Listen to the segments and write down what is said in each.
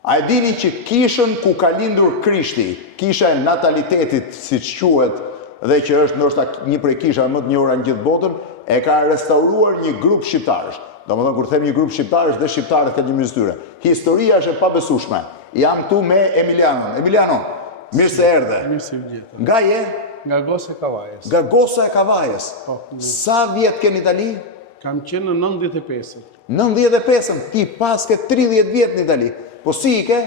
A e dini që kishën ku ka lindur Krishti, kisha e natalitetit siç quhet, dhe që është ndoshta një prej kishave më të njohura në gjithë botën, e ka restauruar një grup shqiptarësh. Domethënë kur them një grup shqiptarësh, dhe shqiptarët kanë një mënyrë. Historia është e pabesueshme. Jam këtu me Emilianon. Emiliano, mirë se erdhe. Mirë se vjetë. Nga je? Nga Gosa e Kavajës. Nga Gosa e Kavajës. Sa vjet ke në Itali? Kam qenë në 95. 95, ti pas ke 30 vjet në Itali. Po si i ke?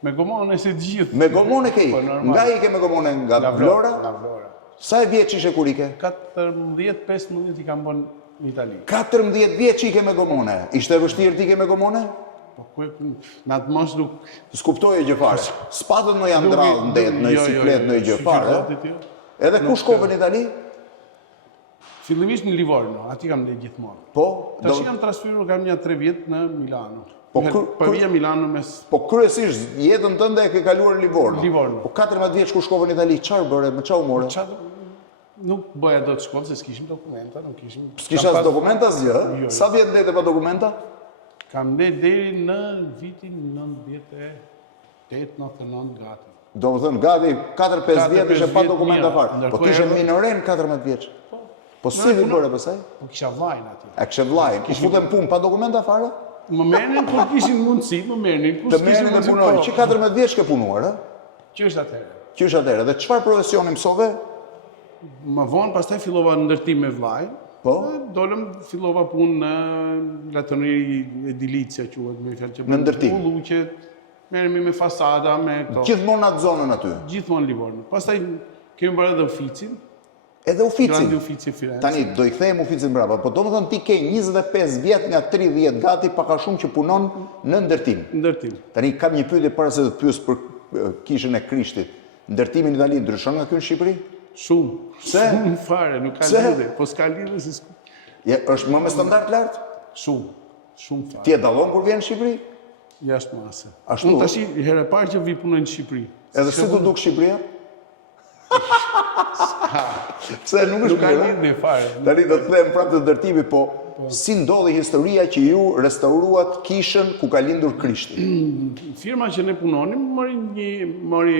Me gomone si të gjithë. Me gomone ke i? Nga i ke me gomone? Nga Vlora? Nga Vlora. Sa e vjeç ishe kur i ke? 14-15 i kam bënë në Itali. 14 vjeç i ke me gomone. Ishte vështirë ti ke me gomone? Po ku në atë mosh nuk... S'kuptoje gjë fare. Spatët në janë drallë në det, në siklet, në gjë fare. Edhe ku shkove në Itali? Fillimisht në Livorno, ati kam dhe gjithmonë. Po? Tash jam transferuar kam një 3 vjet në Milano. Po vija Milano mes... Po kryesisht jetën tënde e ke kaluar në Livorno. Livorno. Po 14 vjeç kur shkove në Itali, çfarë bëre, me çfarë more? Nuk bëja do të shkoj se s'kishim dokumenta, nuk kishim. S'kisha dokumenta asgjë? Sa vjet ndete pa dokumenta? Kam ndej deri në vitin 98-99 gati. Do më thënë, gati 4-5 vjet ishe pa dokumenta fare. Po kishe minoren 14 vjeç. Po si vi bëre pësaj? Po kisha vllajin atje. A kishe vllajin? U futën punë pa dokumenta fare? Më merrnin kur kishin mundësi, më merrnin kur të merrnin dhe punojnë. Që 14 vjeç ke punuar, a? Që është atëherë? Që është atëherë? Dhe çfarë profesioni mësove? Më vonë pastaj fillova ndërtim me vllajin. Po? Dolëm, fillova punë në latoneri edilicia quhet, më fjalë që në ndërtim. Ulluqet, merremi me fasada, me këto. Gjithmonë në atë zonën aty. Gjithmonë Livorno. Pastaj kemi bërë edhe oficin. Edhe oficin? Grandi ofici Firenze. Tani, do i kthejmë oficin brapa, po do më thënë ti ke 25 vjet nga 30 gati paka shumë që punon në ndërtim. Ndërtim. Tani, kam një pyetje para se të pyes për kishën e Krishtit. Ndërtimi në Itali ndryshon nga ky në Shqipëri? Shumë. Pse? Shumë fare, nuk ka lidhje. Po s'ka lidhje se s'ka. Është më me standard lart? Shumë. Shumë fare. Ti e dallon kur vjen në Shqipëri? Jashtë mase. Ashtu? Unë tash herë e parë që vi punoj në Shqipëri. Edhe si të duk Shqipëria? Pse nuk është ka lidhje fare. Tani do të them prapë të ndërtimit, po si ndodhi historia që ju restauruat kishën ku ka lindur Krishti? Firma që ne punonim mori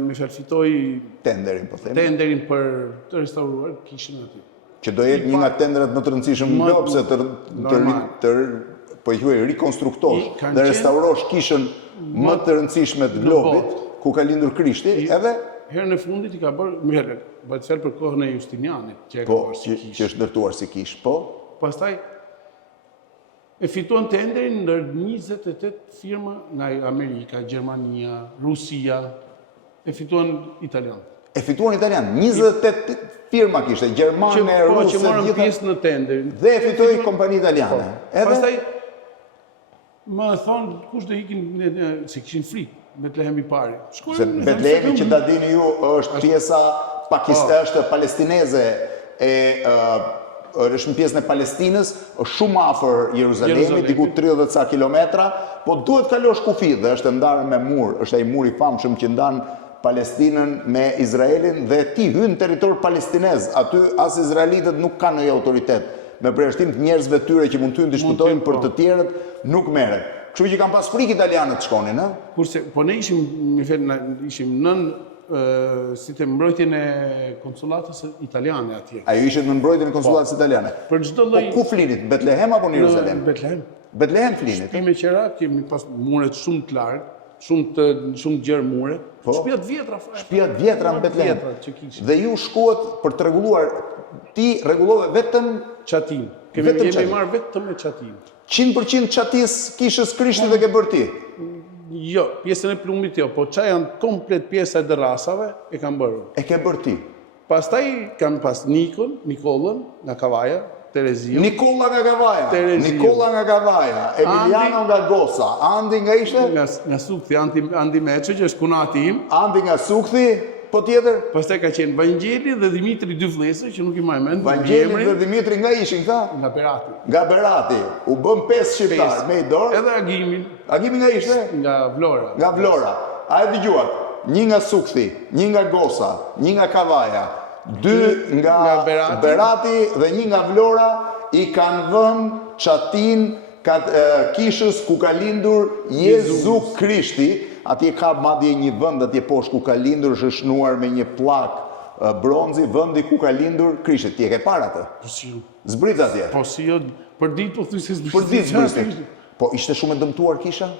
më fitoi tenderin, po them. Tenderin për të restauruar kishën aty. Që do jetë një nga tenderet më të rëndësishëm në glob, se të po i thuaj rikonstruktosh dhe restaurosh kishën më të rëndësishme të globit ku ka lindur Krishti, edhe herën e fundit i ka bërë, bëhet fjalë për kohën e Justinianit, që e ka bërë si kishë. Që është ndërtuar si kishë, po? Pastaj, e fituan tenderin ndër 28 firma nga Amerika, Gjermania, Rusia, e fituan italian. E fituan italian, 28 firma kishte, Gjermane, Rusë, që morën pjesë në tenderin. Dhe e fitoi kompani italiane. Pastaj, më thonë, kush do ikin, se kishin frikë. Betlehem i pari. Se Betlehemi që ta dini ju është pjesa është palestineze është në pjesën e Palestinës, është shumë afër Jeruzalemit, diku 30 ca kilometra, po duhet kalosh kufi dhe është ndarë me mur, është ai muri i famshëm që ndan Palestinën me Izraelin dhe ti hyn në territor palestinez, aty as izraelitët nuk kanë ndonjë autoritet. Me përjashtim të njerëzve tyre që mund të diskutojnë për të tjerët, nuk merret. Kështu që kanë pas frikë italianët të shkonin, ë? Kurse, po ne ishim nën si të mbrojtjen e konsulatës italiane atje. A ju ishit në mbrojtjen e konsulatës italiane? Për çdo lloj. Po ku flinit? Betlehem apo në Jeruzalem? Në Betlehem. Betlehem flinit. Shtëpi me qera, kemi pas muret shumë të larg, shumë gjerë mure. Shtëpia të vjetra fare. Shtëpia të vjetra në Betlehem. Dhe ju shkuat për të rregulluar, ti rregullove vetëm çatin. Jemi marrë vetëm me çatin. 100% çatis kishës Krishtit dhe ke bërë ti? Jo, pjesën e plumbit jo, po qa janë komplet pjesa e dërrasave e kam bërë. E ke bërë ti? Pastaj kam pas Nikollën nga Kavaja, Tereziu. Nikolla nga Kavaja, Emiliano nga Gosa, Andi nga ishte? Nga Sukthi, Andi Meço, që është kunati im. Andi nga Sukthi, po tjetër? Pastaj ka qenë Vangjeli dhe Dimitri, dy vëllezër që nuk i marr mend. Vangjeli dhe Dimitri nga ishin këta? Nga Berati. Nga Berati. U bën 5 shqiptar me i dorë. Edhe Agimin. Agimi nga ishte? Nga Vlora. Nga Vlora. A e dëgjuat? Një nga Sukthi, një nga Gosa, një nga Kavaja, 2 nga Berati dhe një nga Vlora i kanë vënë çatin kishës ku ka lindur Jezu Krishti, atje ka madje një vend atje poshtë ku ka lindur, është shënuar me një pllak bronzi, vendi ku ka lindur Krishti. Ti e ke parë atë? Po si jo. Zbrit atje. Po si jo, për ditë po thuj se zbrit. Për ditë zbrit. Po ishte shumë e dëmtuar kisha?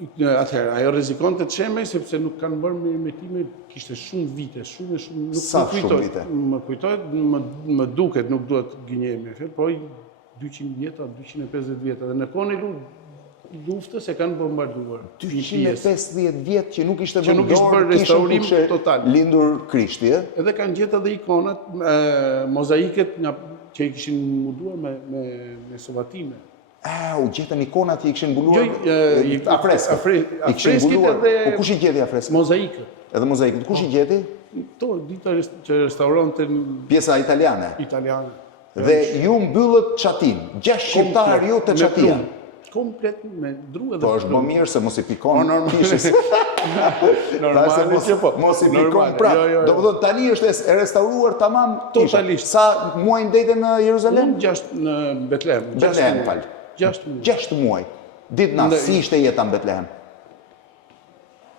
Atëherë, ajo rrezikon të çemej sepse nuk kanë bërë me hermetime, kishte shumë vite, shumë nuk Sa shumë vite? Më kujtohet, më duket, nuk duhet gënjemi, po 200 vjeta, 250 vjeta, dhe në kohën e luftës e kanë bombarduar. 250 vjet që nuk ishte Që nuk ishte bërë restaurim total. Lindur Krishti, e? Edhe kanë gjetë edhe ikonat, mozaiket që i kishin munduar me sovatime. U gjetën ikonat që i kishin mbuluar afreskët. I kishin Afreskët mbuluar. edhe Kush i gjeti afreskët? mozaikët. Edhe mozaikët. Kush i gjeti? To, dita që restauronte Pjesa italiane. italiane. Dhe ju mbyllët Çatin. 6 shqiptar ju të Çatia. Komplet me dru edhe Po është më mirë se mos i pikon normal. kishës. Normale që po. Mos i pikon Normale, prap. jo. Do të thotë tani është e restauruar tamam kisha. Totalisht. Sa muaj ndete në Jeruzalem? Unë 6 në Betlehem. Betlehem, fal. 6 muaj. 6 muaj. Ditë natë, si ishte jeta në Betlehem?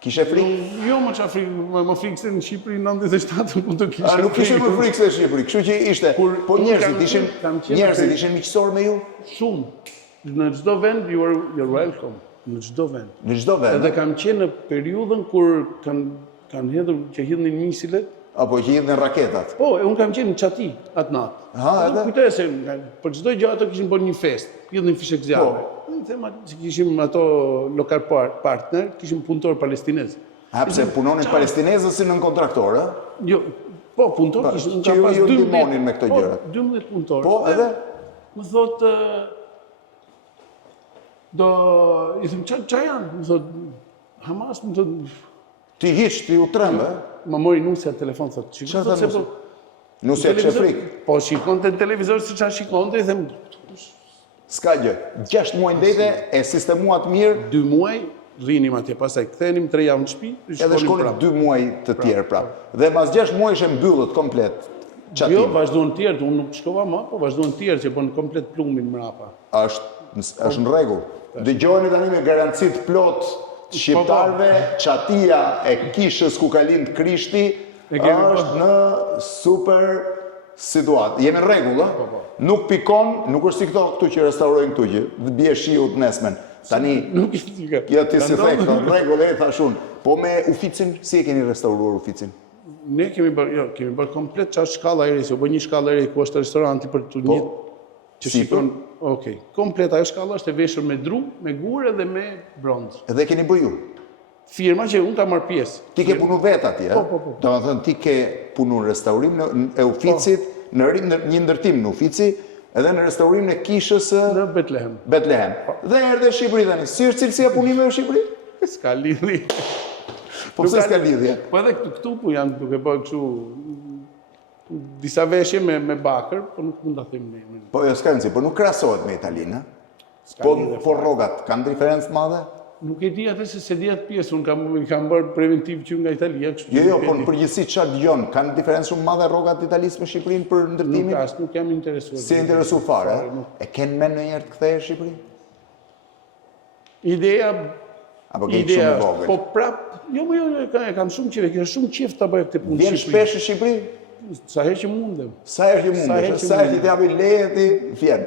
Kishe frikë? Jo, më qa frikë, më frikë se në Shqipëri 97 mund të kishe Nuk kishe më frikë se Shqipëri, kështu që ishte. Po njerëzit ishin miqësor me ju? Shumë. Në çdo vend, you're welcome. Në çdo vend. Në çdo vend. Edhe kam qenë në periudhën kur kanë hedhur që hidhnin misilet. Apo që hidhin raketat. Po, unë kam qenë në Çati atë natë. Edhe? Kujtoj se për çdo gjë ato kishin bërë një festë, hidhnin fishek zjarre. Thema që kishim ato lokal partner, kishim punëtor palestinez. Pse punonin palestinezët si nën kontraktor, ë? Jo, po punëtor kishim, që ju ndihmonin me këto gjëra. 12 punëtor. Po, edhe? Më thotë i them ç'a janë? Më thotë Hamas, më thotë Ti hiq, ti u trembe, më mori nusja telefon, thotë, Çfarë thotë se tha po Nusja kishe frikë. po shikonte në televizor se ç'a shikonte, i them S'ka gjë. 6 muaj ndete e sistemuat mirë, 2 muaj rrinim atje, pastaj kthenim 3 javë në shtëpi, edhe shkonin 2 muaj të tjerë prap. Dhe mas 6 muajsh e mbyllët komplet Çatin. Jo, vazhduan tjerë, unë nuk shkova më, po vazhduan tjerë që bën komplet plumin mrapa. Është në rregull. Dëgjoni tani me garancit plot shqiptarëve, Çatia e kishës ku ka lind Krishti është në super situatë. Jemi në rregull, ë? Nuk pikon, nuk është si këtu që restaurojnë këtu që bie shiu të nesmen. Tani Nuk ishte ja ti si the këto rregull e thashun. Po me Uficin, si e keni restauruar Uficin? Ne kemi bërë komplet çfarë shkalla e re, u bë një shkallë e re ku është restoranti për të një që shikon, okej. Komplet ajo shkalla është e veshur me dru, me gurë dhe me bronz. Edhe keni bëju? Firma që unë ka marrë pjesë. Ti ke punu vetë atje, e? Po. Do të thënë ti ke punu në restaurim e Uficit, në një ndërtim në Ufici, edhe në restaurim në kishës Në Betlehem. Betlehem. Dhe erdhe Shqipëri tani. Si është cilësia punimeve në Shqipëri? S'ka lidhje. Po pse s'ka lidhje? Po edhe këtu po janë duke bërë kështu disa veshje me bakër, po nuk mund ta them ne. Po jo s'ka rëndësi, po nuk krahasohet me Italinë. Po rrogat kanë diferencë të madhe? Nuk e di atë se di atë pjesë, unë kam bërë preventiv që nga Italia, kështu. Jo, po në përgjithësi çfarë dëgjon, kanë diferencë shumë madhe rrogat të Italisë me Shqipërinë për ndërtimin? Nuk jam interesuar. Si interesu fare? E kenë mend ndonjëherë të kthehesh në Shqipëri? Ideja Apo ke shumë i vogël? Po prap, jo, kam shumë qejf, kisha shumë qejf ta bëj këtë punë. Vjen shpesh në Shqipëri? Sa herë që mundem. Sa herë që mundesh, sa herë që t'japi leje ti vjen.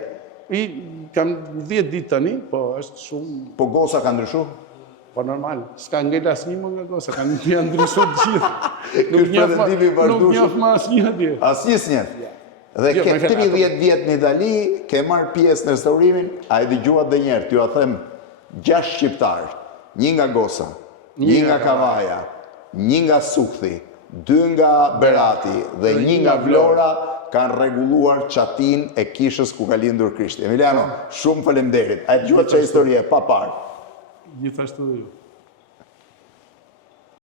Kam 10 ditë tani, po është shumë. Po gosa ka ndryshu? Po normal, s'ka ngel asnjë më nga gosa, kanë janë ndryshuar të gjithë. Nuk njeh më asnjë atje. Asnjë. Dhe ke 30 vjet në Itali, ke marrë pjesë në restaurimin, a e dëgjuat edhe një herë, t'ju a them 6 shqiptar, 1 nga Gosa, 1 nga Kavaja, 1 nga Sukthi, 2 nga Berati dhe 1 nga Vlora kanë rregulluar Çatin e kishës ku ka lindur Krishti. Emiliano, shumë faleminderit. A e dëgjuat çfarë historie pa parë? Gjithashtu dhe ju.